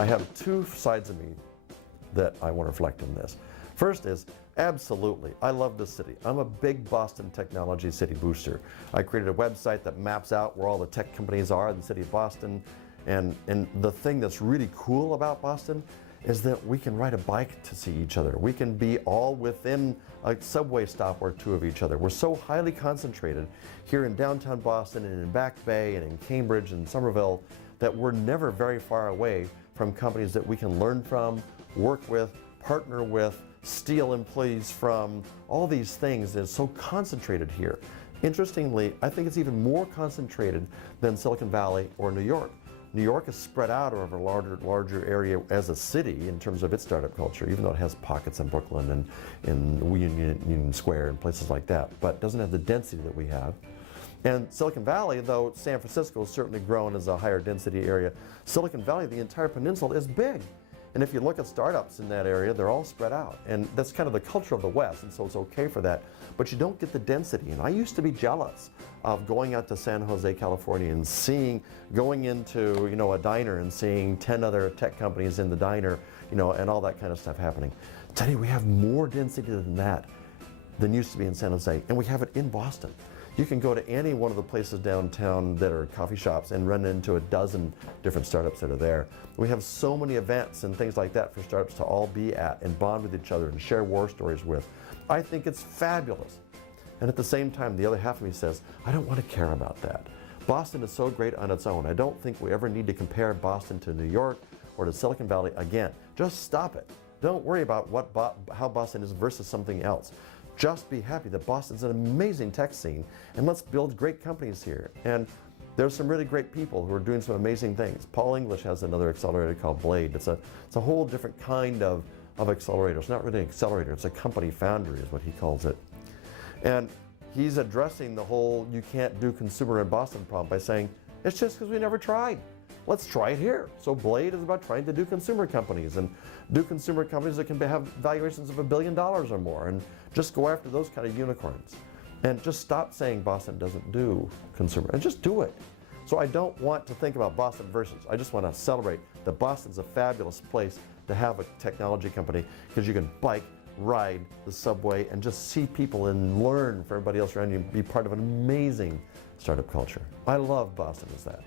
I have two sides of me that I want to reflect on this. First is, absolutely, I love this city. I'm a big Boston technology city booster. I created a website that maps out where all the tech companies are in the city of Boston. And the thing that's really cool about Boston is that we can ride a bike to see each other. We can be all within a subway stop or two of each other. We're so highly concentrated here in downtown Boston and in Back Bay and in Cambridge and Somerville that we're never very far away from companies that we can learn from, work with, partner with, steal employees from. All these things is so concentrated here. Interestingly, I think it's even more concentrated than Silicon Valley or New York. New York is spread out over a larger area as a city in terms of its startup culture, even though it has pockets in Brooklyn and in Union Square and places like that, but doesn't have the density that we have. And Silicon Valley, though San Francisco has certainly grown as a higher density area, Silicon Valley, the entire peninsula, is big. And if you look at startups in that area, they're all spread out. And that's kind of the culture of the West, and so it's okay for that. But you don't get the density. And I used to be jealous of going out to San Jose, California and going into, a diner and seeing 10 other tech companies in the diner, and all that kind of stuff happening. Tell you, we have more density than that than used to be in San Jose. And we have it in Boston. You can go to any one of the places downtown that are coffee shops and run into a dozen different startups that are there. We have so many events and things like that for startups to all be at and bond with each other and share war stories with. I think it's fabulous. And at the same time, the other half of me says, I don't want to care about that. Boston is so great on its own. I don't think we ever need to compare Boston to New York or to Silicon Valley again. Just stop it. Don't worry about how Boston is versus something else. Just be happy that Boston's an amazing tech scene, and let's build great companies here. And there's some really great people who are doing some amazing things. Paul English has another accelerator called Blade. It's a whole different kind of accelerator. It's not really an accelerator, it's a company foundry is what he calls it. And he's addressing the whole you can't do consumer in Boston problem by saying, it's just because we never tried. Let's try it here. So Blade is about trying to do consumer companies and do consumer companies that can have valuations of $1 billion or more and just go after those kind of unicorns. And just stop saying Boston doesn't do consumer and just do it. So I don't want to think about Boston versus. I just want to celebrate that Boston's a fabulous place to have a technology company because you can bike, ride the subway and just see people and learn from everybody else around you and be part of an amazing startup culture. I love Boston as that.